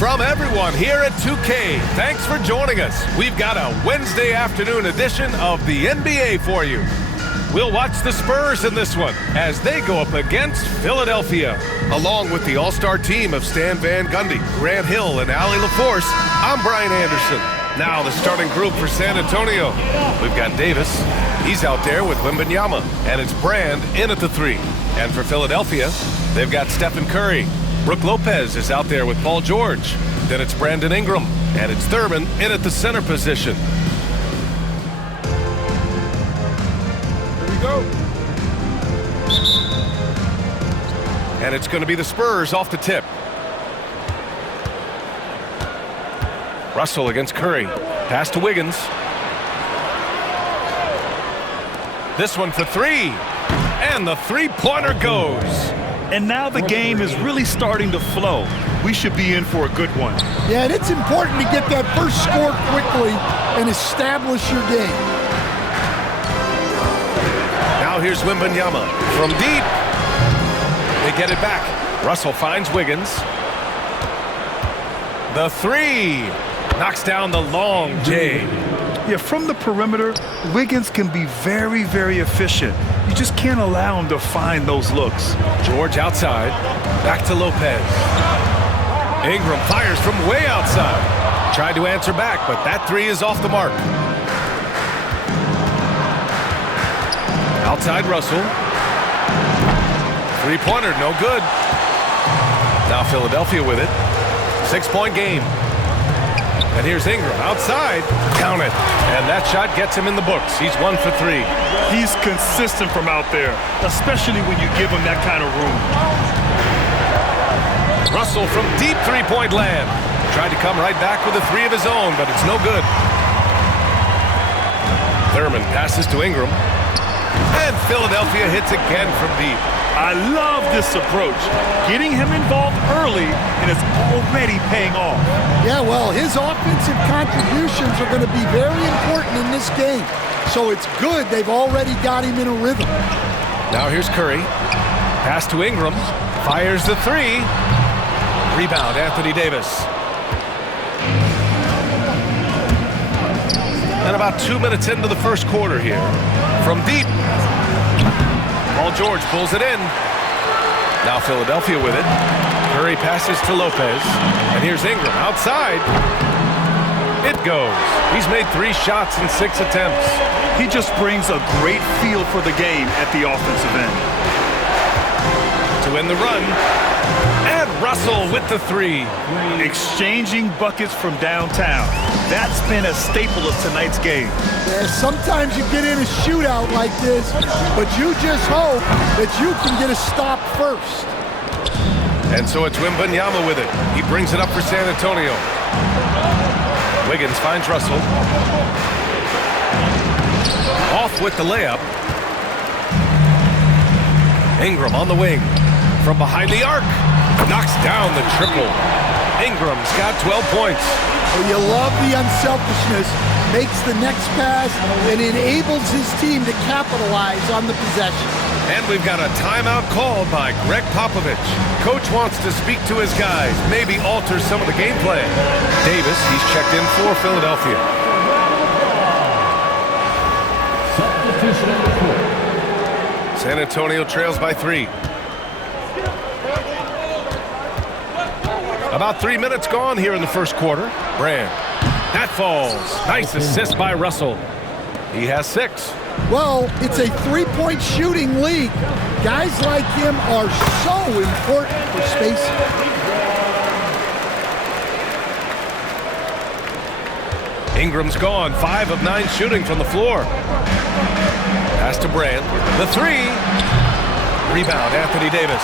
From everyone here at 2K, thanks for joining us. We've got a Wednesday afternoon edition of the NBA for you. We'll watch the Spurs in this one as they go up against Philadelphia. Along with the all-star team of Stan Van Gundy, Grant Hill, and Allie LaForce, I'm Brian Anderson. Now the starting group for San Antonio. We've got Davis. He's out there with Wembanyama, and it's Brand in at the 3. And for Philadelphia, they've got Stephen Curry. Brook Lopez is out there with Paul George. Then it's Brandon Ingram, and it's Thurman in at the center position. Here we go. And it's going to be the Spurs off the tip. Russell against Curry. Pass to Wiggins. This one for 3. And the three-pointer goes. And now the game is really starting to flow. We should be in for a good one. Yeah, and it's important to get that first score quickly and establish your game. Now here's Wembanyama from deep. They get it back. Russell finds Wiggins. The 3. Knocks down the long J. Yeah, from the perimeter, Wiggins can be very, very efficient. You just can't allow him to find those looks. George outside. Back to Lopez. Ingram fires from way outside. Tried to answer back, but that 3 is off the mark. Outside Russell. Three-pointer, no good. Now Philadelphia with it. 6-point game. And here's Ingram outside. Count it. And that shot gets him in the books. He's 1 for 3. He's consistent from out there, especially when you give him that kind of room. Russell from deep three-point land. Tried to come right back with a 3 of his own, but it's no good. Thurman passes to Ingram. And Philadelphia hits again from deep. I love this approach. Getting him involved early, and it's already paying off. Yeah, well, his offensive contributions are going to be very important in this game. So it's good they've already got him in a rhythm. Now here's Curry. Pass to Ingram. Fires the 3. Rebound, Anthony Davis. And about 2 minutes into the first quarter here. From deep. Paul George pulls it in. Now Philadelphia with it. Curry passes to Lopez. And here's Ingram outside. It goes. He's made 3 shots in 6 attempts. He just brings a great feel for the game at the offensive end. To win the run. And Russell with the 3. Exchanging buckets from downtown. That's been a staple of tonight's game. Yeah, sometimes you get in a shootout like this, but you just hope that you can get a stop first. And so it's Wembanyama with it. He brings it up for San Antonio. Wiggins finds Russell. Off with the layup. Ingram on the wing. From behind the arc. Knocks down the triple. Ingram's got 12 points. Well, you love the unselfishness. Makes the next pass and enables his team to capitalize on the possession. And we've got a timeout called by Greg Popovich. Coach wants to speak to his guys, maybe alter some of the game plan. Davis, he's checked in for Philadelphia. San Antonio trails by 3. About 3 minutes gone here in the first quarter. Brand. That falls. Nice assist by Russell. He has 6. Well, it's a three-point shooting league. Guys like him are so important for spacing. Ingram's gone. 5 of 9 shooting from the floor. Pass to Brand. The 3. Rebound, Anthony Davis.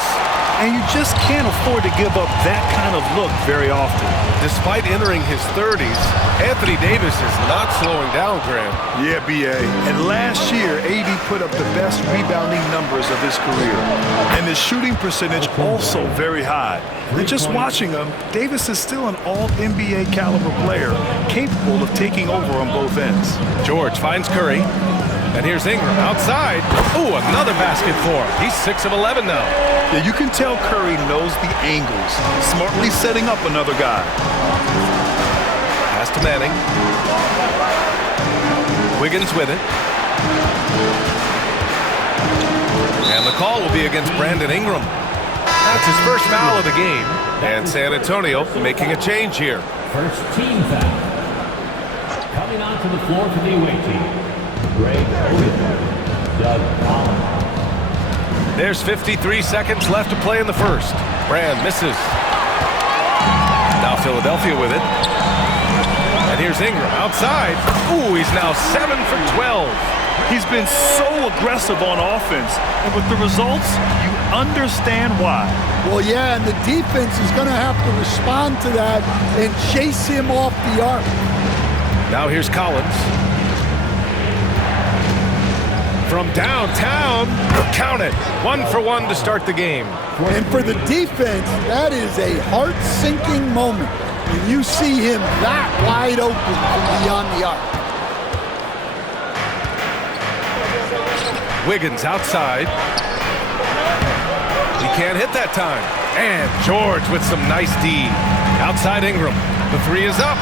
And you just can't afford to give up that kind of look very often. Despite entering his 30s, Anthony Davis is not slowing down, Grant. Yeah, B.A. And last year, A.D. put up the best rebounding numbers of his career. And his shooting percentage also very high. And just watching him, Davis is still an all-NBA caliber player, capable of taking over on both ends. George finds Curry. And here's Ingram outside. Ooh, another basket for him. He's 6 of 11 now. Yeah, you can tell Curry knows the angles, smartly setting up another guy. Pass to Manning. Wiggins with it. And the call will be against Brandon Ingram. That's his first foul of the game. And San Antonio making a change here. First team foul. Coming onto the floor for the away team, Greg Oden, Doug Collins. There's 53 seconds left to play in the first. Brand misses. Now Philadelphia with it. And here's Ingram outside. Ooh, he's now 7 for 12. He's been so aggressive on offense, and with the results, you understand why. Well, yeah, and the defense is going to have to respond to that and chase him off the arc. Now here's Collins. From downtown, count it. 1 for 1 to start the game. And for the defense, that is a heart-sinking moment when you see him that wide open from beyond the arc. Wiggins outside. He can't hit that time. And George with some nice D. Outside Ingram. The three is up.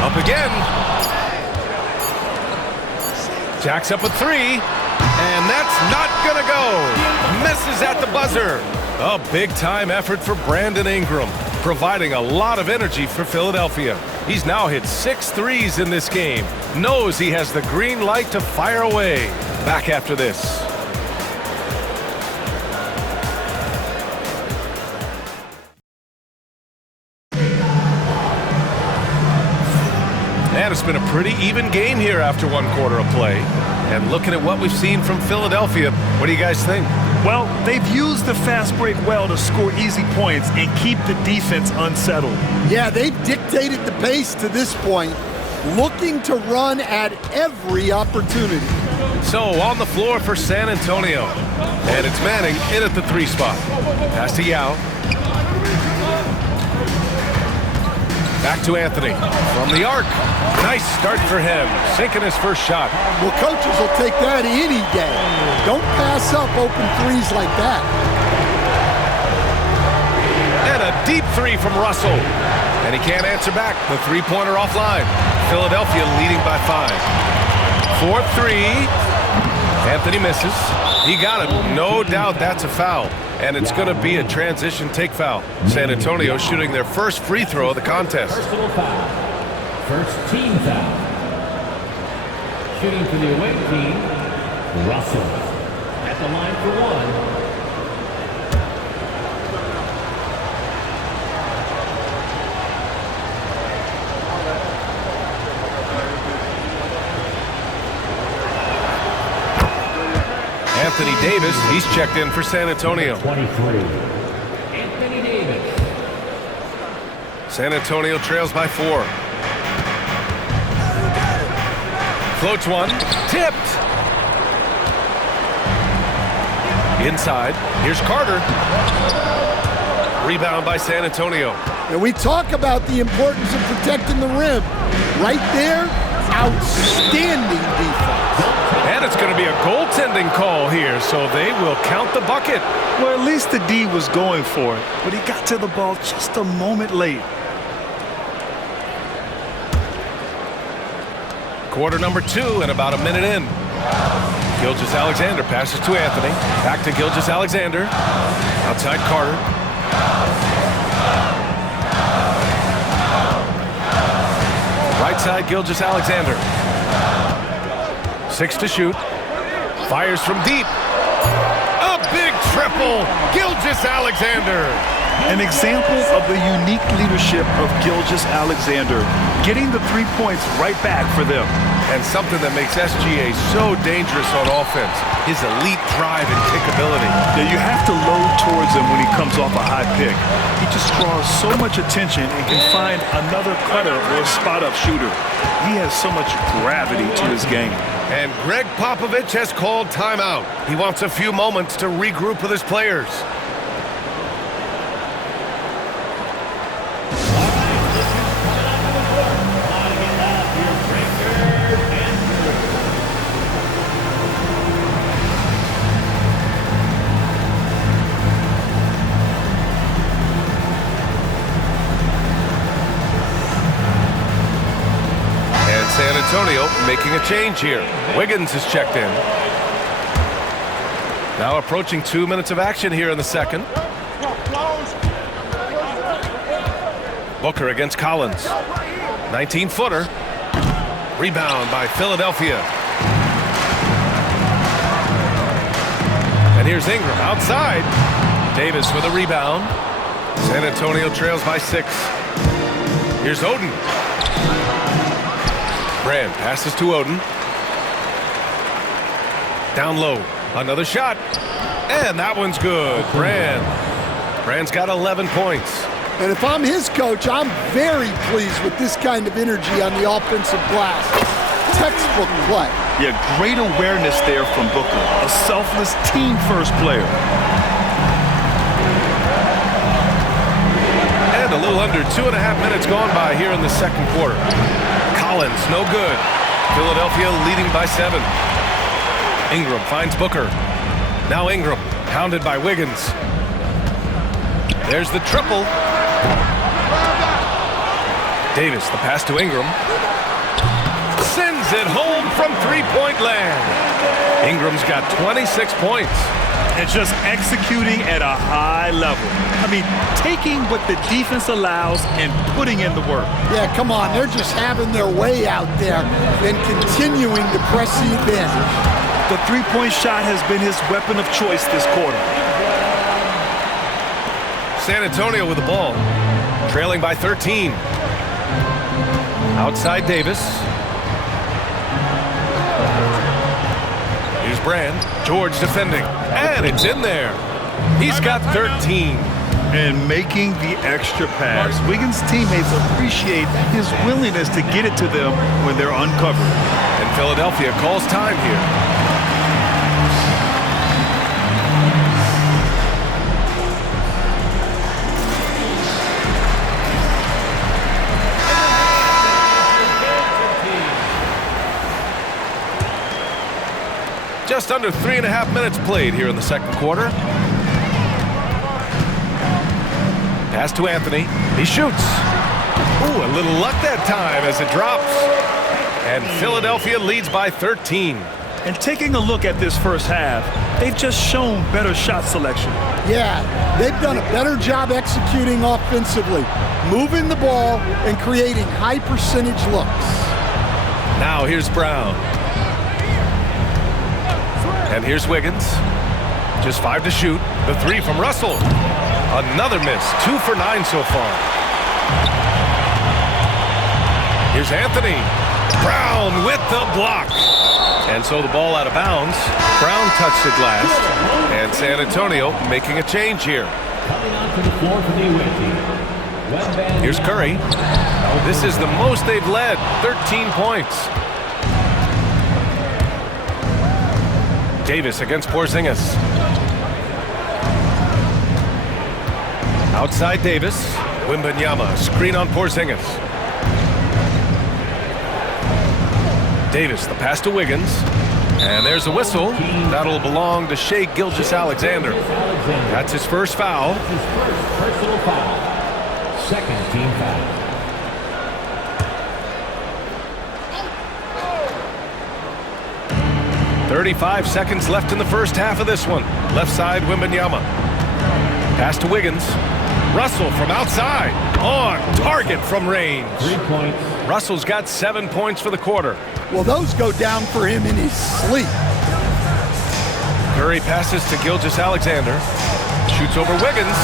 Up again. Jacks up a three. And that's not going to go. Misses at the buzzer. A big-time effort for Brandon Ingram, providing a lot of energy for Philadelphia. He's now hit 6 threes in this game. Knows he has the green light to fire away. Back after this. And it's been a pretty even game here after 1 quarter of play. And looking at what we've seen from Philadelphia, what do you guys think? Well, they've used the fast break well to score easy points and keep the defense unsettled. Yeah, they've dictated the pace to this point, looking to run at every opportunity. So on the floor for San Antonio. And it's Manning in at the 3 spot. Pass to Yao. Back to Anthony. From the arc. Nice start for him. Sinking his first shot. Well, coaches will take that any day. Don't pass up open threes like that. And a deep 3 from Russell. And he can't answer back. The 3-pointer offline. Philadelphia leading by 5. 4-3. Anthony misses. He got it. No doubt that's a foul. And it's going to be a transition take foul. San Antonio shooting their first free throw of the contest. Personal foul. First team foul. Shooting for the away team, Russell. At the line for 1. Anthony Davis, he's checked in for San Antonio. 23. Anthony Davis. San Antonio trails by 4. Floats one. Tipped. Inside. Here's Carter. Rebound by San Antonio. And we talk about the importance of protecting the rim. Right there, outstanding defense. And it's going to be a goaltending call here, so they will count the bucket. Well, at least the D was going for it, but he got to the ball just a moment late. Quarter number 2 and about a minute in. Gilgeous-Alexander passes to Anthony. Back to Gilgeous-Alexander. Outside Carter. Right side Gilgeous-Alexander. 6 to shoot. Fires from deep. A big triple. Gilgeous-Alexander. An example of the unique leadership of Gilgeous-Alexander, getting the 3 points right back for them. And something that makes SGA so dangerous on offense, his elite drive and kickability. Yeah, you have to load towards him when he comes off a high pick. He just draws so much attention and can find another cutter or a spot-up shooter. He has so much gravity to his game. And Greg Popovich has called timeout. He wants a few moments to regroup with his players. Antonio making a change here. Wiggins is checked in. Now approaching 2 minutes of action here in the second. Booker against Collins. 19-footer. Rebound by Philadelphia. And here's Ingram outside. Davis with a rebound. San Antonio trails by 6. Here's Oden. Brand passes to Oden. Down low. Another shot. And that one's good. Brand's got 11 points. And if I'm his coach, I'm very pleased with this kind of energy on the offensive glass. Textbook play. Yeah, great awareness there from Booker. A selfless team-first player. And a little under 2.5 minutes gone by here in the second quarter. Collins, no good. Philadelphia leading by 7. Ingram finds Booker. Now Ingram, pounded by Wiggins. There's the triple. Davis, the pass to Ingram. Sends it home from three-point land. Ingram's got 26 points. And just executing at a high level. I mean, taking what the defense allows and putting in the work. Yeah, come on. They're just having their way out there and continuing to press the advantage. The three-point shot has been his weapon of choice this quarter. San Antonio with the ball, trailing by 13. Outside Davis. Here's Brand. George defending. And it's in there. He's got 13. And making the extra pass. Wiggins' teammates appreciate his willingness to get it to them when they're uncovered. And Philadelphia calls time here. Just under 3.5 minutes played here in the second quarter. Pass to Anthony. He shoots. Ooh, a little luck that time as it drops. And Philadelphia leads by 13. And taking a look at this first half, they've just shown better shot selection. Yeah, they've done a better job executing offensively, moving the ball and creating high percentage looks. Now here's Brown. And here's Wiggins. Just 5 to shoot. The 3 from Russell. Another miss. 2 for 9 so far. Here's Anthony. Brown with the block. And so the ball out of bounds. Brown touched the glass. And San Antonio making a change here. Coming onto the floor for the away team. Here's Curry. This is the most they've led. 13 points. Davis against Porzingis. Outside Davis. Wembanyama, screen on Porzingis. Davis, the pass to Wiggins. And there's a whistle. That'll belong to Shai Gilgeous-Alexander. That's his first foul. His first personal foul. Second team foul. 35 seconds left in the first half of this one. Left side, Wembanyama. Pass to Wiggins. Russell from outside. On target from range. 3 points. Russell's got 7 points for the quarter. Well, those go down for him in his sleep. Curry passes to Gilgeous-Alexander. Shoots over Wiggins.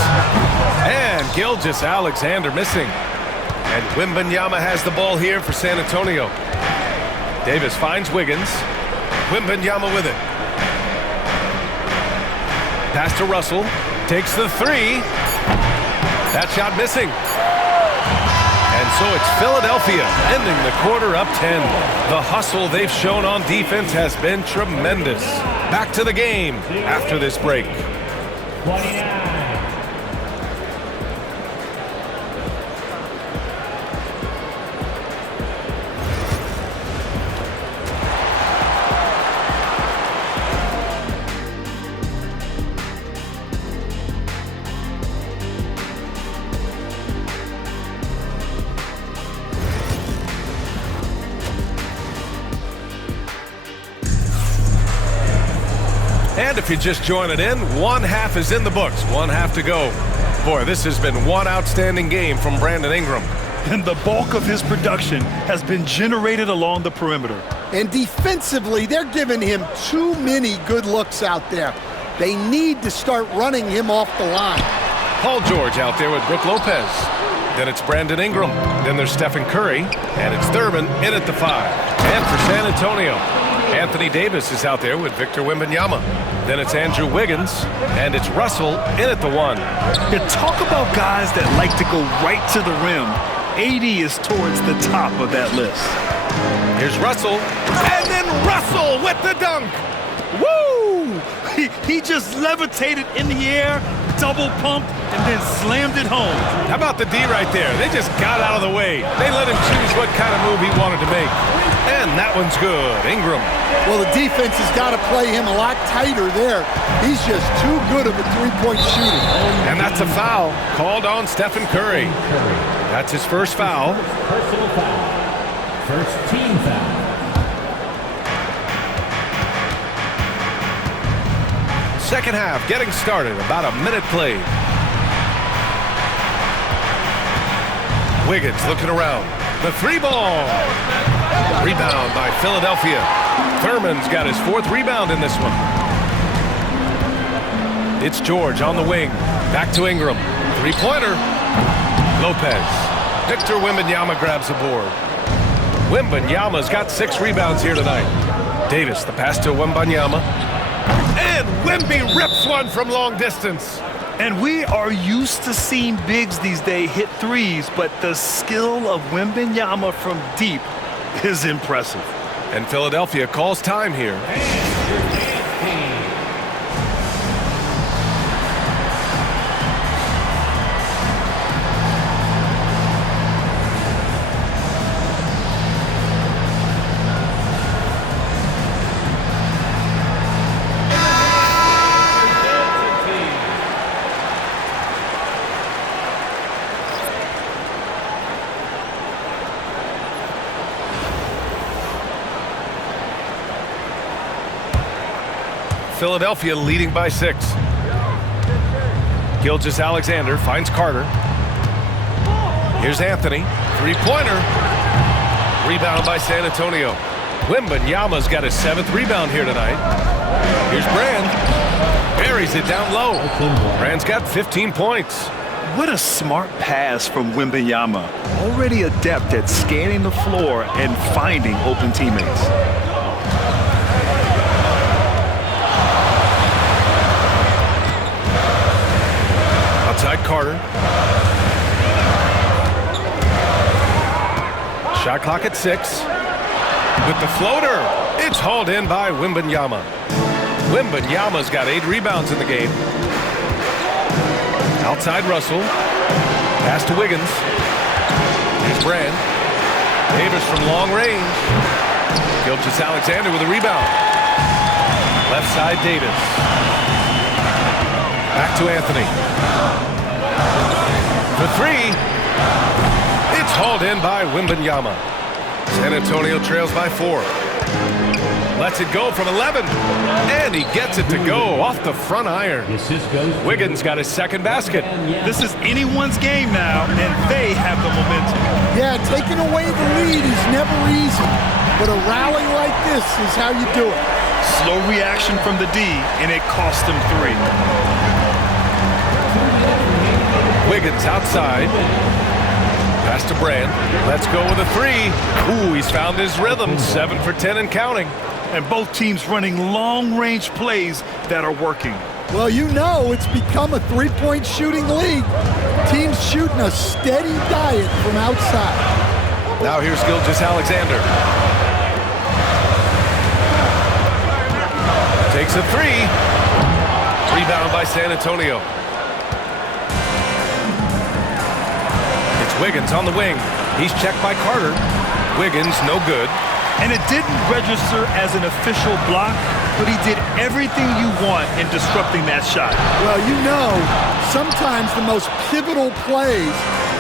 And Gilgeous-Alexander missing. And Wembanyama has the ball here for San Antonio. Davis finds Wiggins. Wembanyama with it. Pass to Russell. Takes the 3. That shot missing. And so it's Philadelphia ending the quarter up 10. The hustle they've shown on defense has been tremendous. Back to the game after this break. 29. And if you're just joining in, one half is in the books, one half to go. Boy, this has been one outstanding game from Brandon Ingram. And the bulk of his production has been generated along the perimeter. And defensively, they're giving him too many good looks out there. They need to start running him off the line. Paul George out there with Brook Lopez. Then it's Brandon Ingram. Then there's Stephen Curry. And it's Thurman in at the 5. And for San Antonio, Anthony Davis is out there with Victor Wembanyama. Then it's Andrew Wiggins. And it's Russell in at the 1. You talk about guys that like to go right to the rim. AD is towards the top of that list. Here's Russell. And then Russell with the dunk. Woo! He just levitated in the air, double pumped, and then slammed it home. How about the D right there? They just got out of the way. They let him choose what kind of move he wanted to make. And that one's good. Ingram. Well, the defense has got to play him a lot tighter there. He's just too good of a three-point shooter. And that's a foul called on Stephen Curry. That's his first foul. Personal foul. First team foul. Second half getting started. About a minute played. Wiggins looking around. The 3 ball. Rebound by Philadelphia. Thurman's got his 4th rebound in this one. It's George on the wing. Back to Ingram. 3-pointer. Lopez. Victor Wembanyama grabs the board. Wembanyama's got 6 rebounds here tonight. Davis, the pass to Wembanyama. And Wemby rips one from long distance. And we are used to seeing bigs these days hit threes, but the skill of Wembanyama from deep is impressive. And Philadelphia calls time here. Philadelphia leading by 6. Gilgeous-Alexander finds Carter. Here's Anthony. 3-pointer. Rebound by San Antonio. Wembanyama's got his 7th rebound here tonight. Here's Brand. Buries it down low. Brand's got 15 points. What a smart pass from Wembanyama. Already adept at scanning the floor and finding open teammates. Outside Carter. Shot clock at 6. With the floater, it's hauled in by Wembanyama. Wembanyama's got 8 rebounds in the game. Outside Russell. Pass to Wiggins. Here's Brand. Davis from long range. Gilgeous-Alexander with a rebound. Left side Davis. Back to Anthony. For 3. It's hauled in by Wembanyama. San Antonio trails by 4. Lets it go from 11. And he gets it to go off the front iron. Wiggins got his 2nd basket. This is anyone's game now, and they have the momentum. Yeah, taking away the lead is never easy. But a rally like this is how you do it. Slow reaction from the D, and it cost him 3. Wiggins outside. Pass to Brand. Let's go with a 3. Ooh, he's found his rhythm. 7 for 10 and counting. And both teams running long-range plays that are working. Well, you know it's become a three-point shooting league. Teams shooting a steady diet from outside. Now here's Gilgeous-Alexander. Takes a 3. Rebound by San Antonio. It's Wiggins on the wing. He's checked by Carter. Wiggins, no good. And it didn't register as an official block, but he did everything you want in disrupting that shot. Well, you know, sometimes the most pivotal plays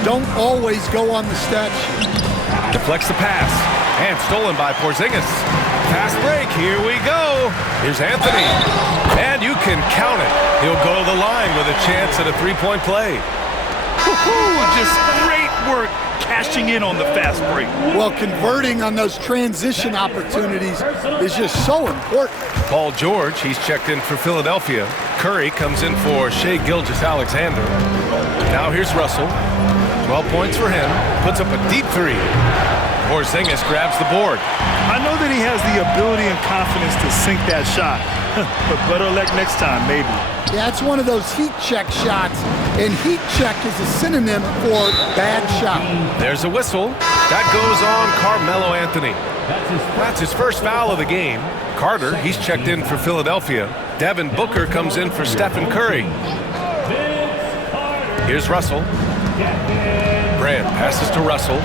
don't always go on the stat sheet. Deflects the pass. And stolen by Porzingis. Fast break, here we go. Here's Anthony. And you can count it. He'll go to the line with a chance at a three-point play. Just great work cashing in on the fast break. Well, converting on those transition opportunities is just so important. Paul George, he's checked in for Philadelphia. Curry comes in for Shai Gilgeous-Alexander. Now here's Russell. 12 points for him. Puts up a deep three. Porzingis grabs the board. I know that he has the ability and confidence to sink that shot, but better luck next time, maybe. Yeah, it's one of those heat check shots, and heat check is a synonym for bad shot. There's a whistle. That goes on Carmelo Anthony. That's his first foul of the game. Carter, he's checked in for Philadelphia. Devin Booker comes in for Stephen Curry. Here's Russell. Grant passes to Russell.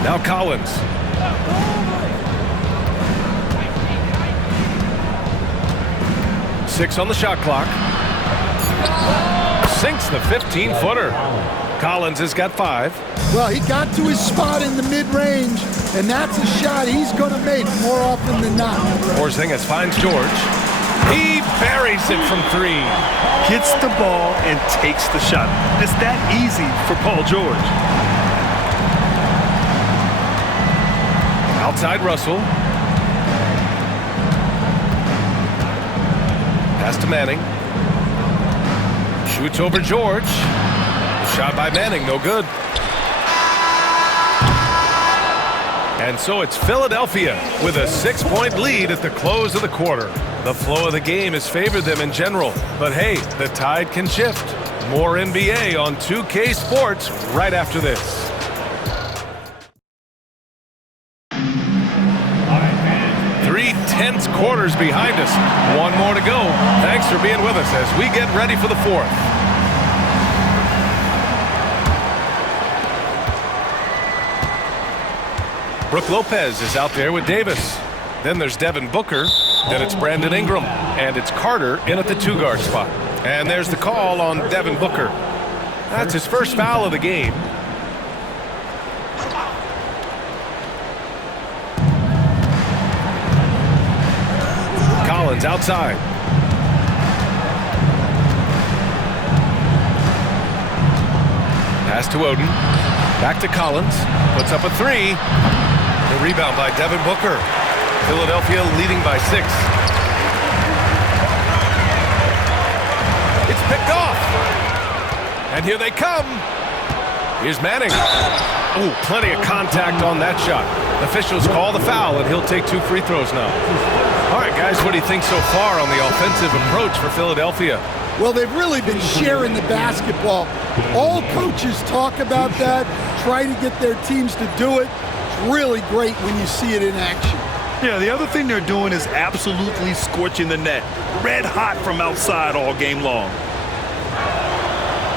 Now Collins. Six on the shot clock. Sinks the 15-footer. Collins has got 5. Well, he got to his spot in the mid-range, and that's a shot he's going to make more often than not. Porzingis finds George. He buries it from 3. Gets the ball and takes the shot. It's that easy for Paul George. Outside Russell. Pass to Manning. Shoots over George. Shot by Manning, no good. And so it's Philadelphia with a 6-point lead at the close of the quarter. The flow of the game has favored them in general. But hey, the tide can shift. More NBA on 2K Sports right after this. Tense quarters behind us. One more to go. Thanks for being with us as we get ready for the 4th. Brook Lopez is out there with Davis. Then there's Devin Booker. Then it's Brandon Ingram. And it's Carter in at the 2-guard spot. And there's the call on Devin Booker. That's his first foul of the game. Collins outside. Pass to Oden. Back to Collins. Puts up a 3. The rebound by Devin Booker. Philadelphia leading by 6. It's picked off. And here they come. Here's Manning. Oh, plenty of contact on that shot. Officials call the foul, and he'll take 2 free throws now. All right, guys, what do you think so far on the offensive approach for Philadelphia? Well, they've really been sharing the basketball. All coaches talk about that, try to get their teams to do it. It's really great when you see it in action. Yeah, the other thing they're doing is absolutely scorching the net. Red hot from outside all game long.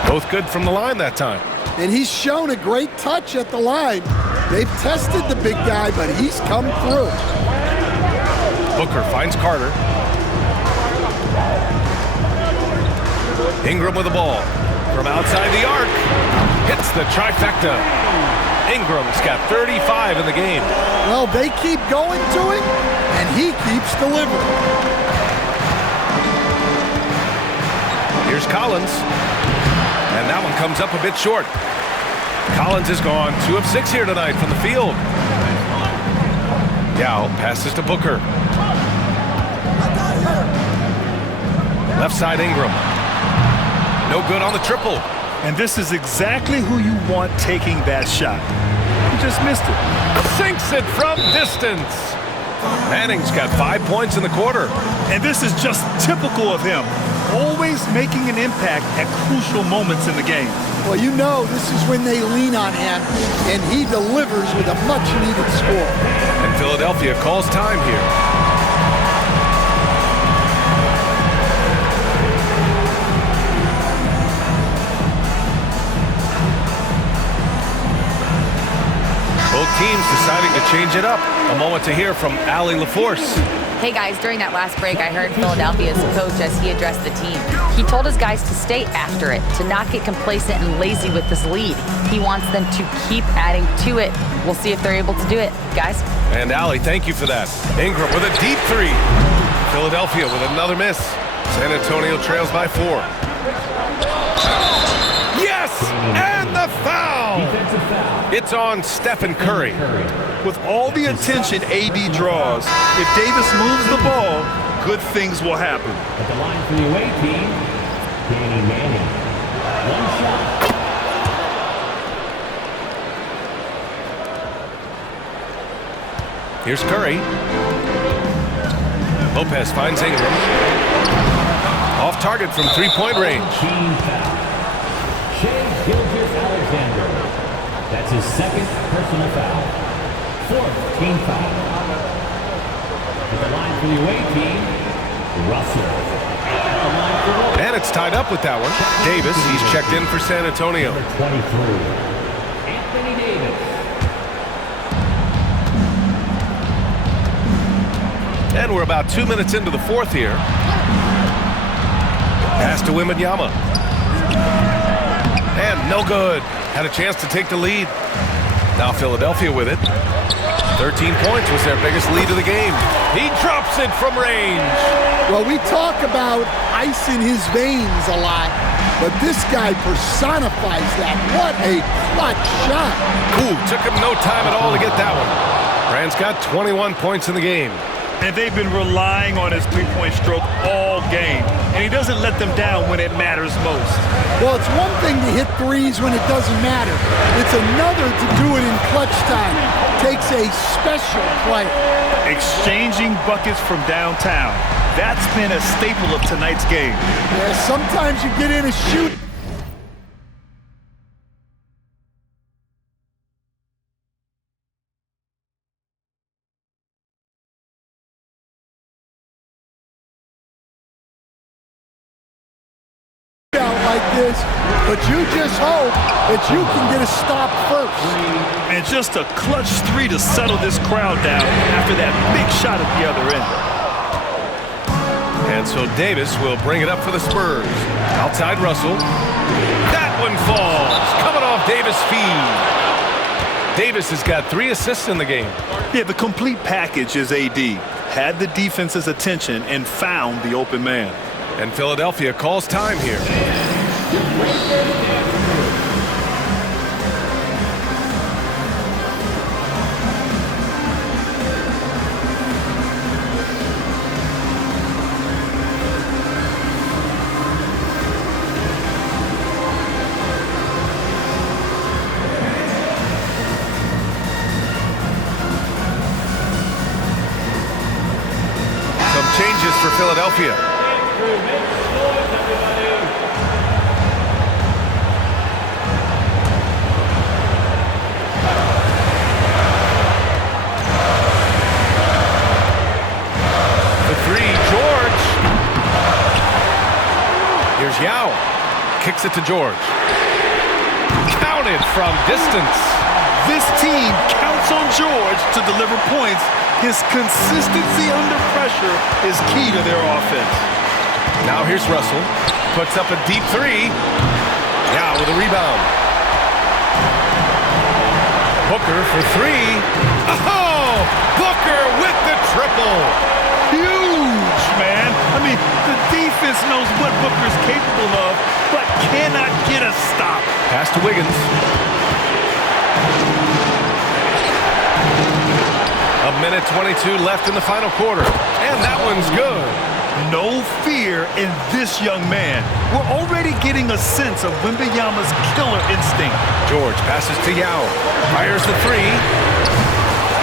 Both good from the line that time. And he's shown a great touch at the line. They've tested the big guy, but he's come through. Booker finds Carter. Ingram with the ball. From outside the arc. Hits the trifecta. Ingram's got 35 in the game. Well, they keep going to him, and he keeps delivering. Here's Collins. And that one comes up a bit short. Collins has gone 2 of 6 here tonight from the field. Yao passes to Booker. Left side Ingram. No good on the triple. And this is exactly who you want taking that shot. He just missed it. Sinks it from distance. Manning's got 5 points in the quarter. And this is just typical of him. Always making an impact at crucial moments in the game. Well, you know this is when they lean on him, and he delivers with a much-needed score. And Philadelphia calls time here. Both teams deciding to change it up. A moment to hear from Allie LaForce. Hey guys, during that last break, I heard Philadelphia's coach as he addressed the team. He told his guys to stay after it, to not get complacent and lazy with this lead. He wants them to keep adding to it. We'll see if they're able to do it, guys. And Allie, thank you for that. Ingram with a deep three. Philadelphia with another miss. San Antonio trails by 4. Yes! And the foul! It's on Stephen Curry. With all the attention AD draws, if Davis moves the ball, good things will happen. At the line for the away team, Danny Manning. One shot. Here's Curry. Lopez finds Ingram. Off target from three-point range. Team foul. Shai Gilgeous-Alexander. That's his second personal foul. 4th team foul. At the line for the away team, Russell. At the line for one. And it's tied up with that one. Davis, he's checked in for San Antonio. Number 23, Anthony Davis. And we're about 2 minutes into the fourth here. Pass to Wembanyama. And no good. Had a chance to take the lead. Now Philadelphia with it. 13 points was their biggest lead of the game. He drops it from range. Well, we talk about ice in his veins a lot, but this guy personifies that. What a clutch shot. Ooh, took him no time at all to get that one. Rand's got 21 points in the game. And they've been relying on his three-point stroke all game. And he doesn't let them down when it matters most. Well, it's one thing to hit threes when it doesn't matter. It's another to do it in clutch time. Takes a special player. Exchanging buckets from downtown. That's been a staple of tonight's game. Yeah, sometimes you get in a shoot. Like this, but you just hope that you can get a stop first. And just a clutch three to settle this crowd down after that big shot at the other end. And so Davis will bring it up for the Spurs. Outside Russell. That one falls. Coming off Davis' feed. Davis has got 3 assists in the game. Yeah, the complete package is AD. Had the defense's attention and found the open man. And Philadelphia calls time here. Some changes for Philadelphia. Here's Yao. Kicks it to George. Counted from distance. This team counts on George to deliver points. His consistency under pressure is key to their offense. Now here's Russell. Puts up a deep 3. Yao with a rebound. Booker for 3. Oh! Booker with the triple. Huge, man. I mean, the defense knows what Booker's capable of, but cannot get a stop. Pass to Wiggins. A minute 22 left in the final quarter. And that one's good. No fear in this young man. We're already getting a sense of Wembanyama's killer instinct. George passes to Yao. Fires the 3.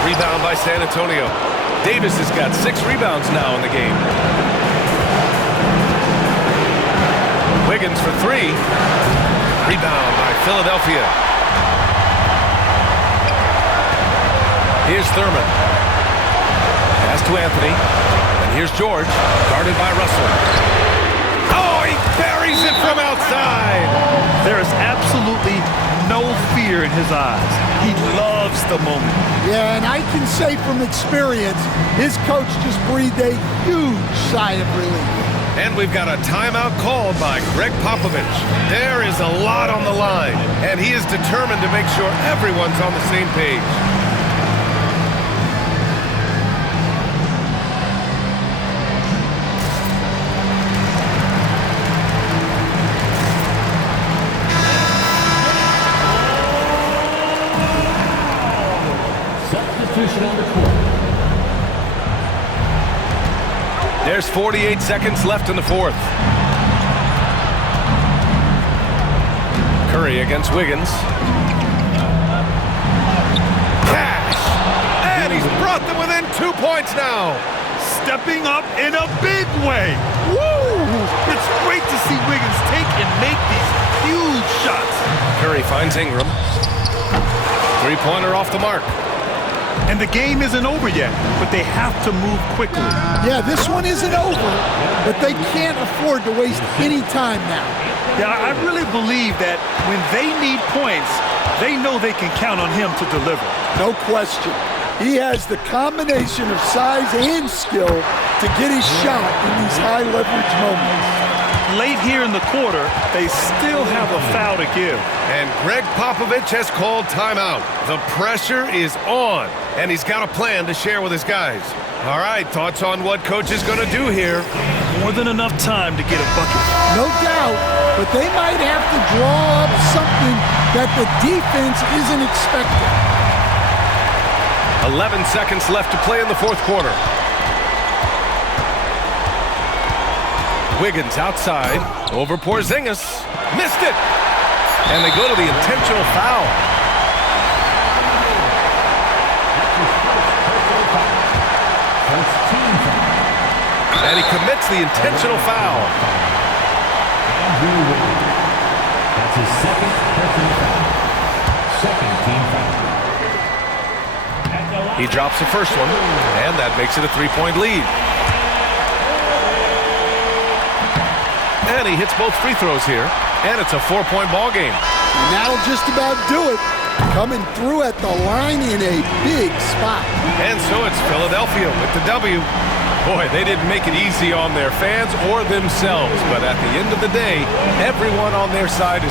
Rebound by San Antonio. Davis has got 6 rebounds now in the game. Wiggins for 3. Rebound by Philadelphia. Here's Thurman. Pass to Anthony. And here's George, guarded by Russell. Oh, he buries it from outside. There is absolutely no fear fear in his eyes. He loves the moment. Yeah, and I can say from experience, his coach just breathed a huge sigh of relief. And we've got a timeout called by Greg Popovich. There is a lot on the line, and he is determined to make sure everyone's on the same page. Substitution on the court. There's 48 seconds left in the fourth. Curry against Wiggins. Cash! And he's brought them within 2 points now. Stepping up in a big way. Woo! It's great to see Wiggins take and make these huge shots. Curry finds Ingram. Three-pointer off the mark. And the game isn't over yet, but they have to move quickly. Yeah, this one isn't over, but they can't afford to waste any time now. Yeah, I really believe that when they need points, they know they can count on him to deliver. No question. He has the combination of size and skill to get his shot in these high leverage moments. Late here in the quarter, they still have a foul to give. And Greg Popovich has called timeout. The pressure is on, and he's got a plan to share with his guys. All right, thoughts on what coach is going to do here? More than enough time to get a bucket. No doubt, but they might have to draw up something that the defense isn't expecting. 11 seconds left to play in the fourth quarter. Wiggins outside, over Porzingis, missed it! And they go to the intentional foul. And he commits the intentional foul. That's his second personal foul. Second team foul. He drops the first one, and that makes it a three-point lead. And he hits both free throws here, and it's a 4-point ball game. And that'll just about do it. Coming through at the line in a big spot. And so it's Philadelphia with the W. Boy, they didn't make it easy on their fans or themselves, but at the end of the day, everyone on their side is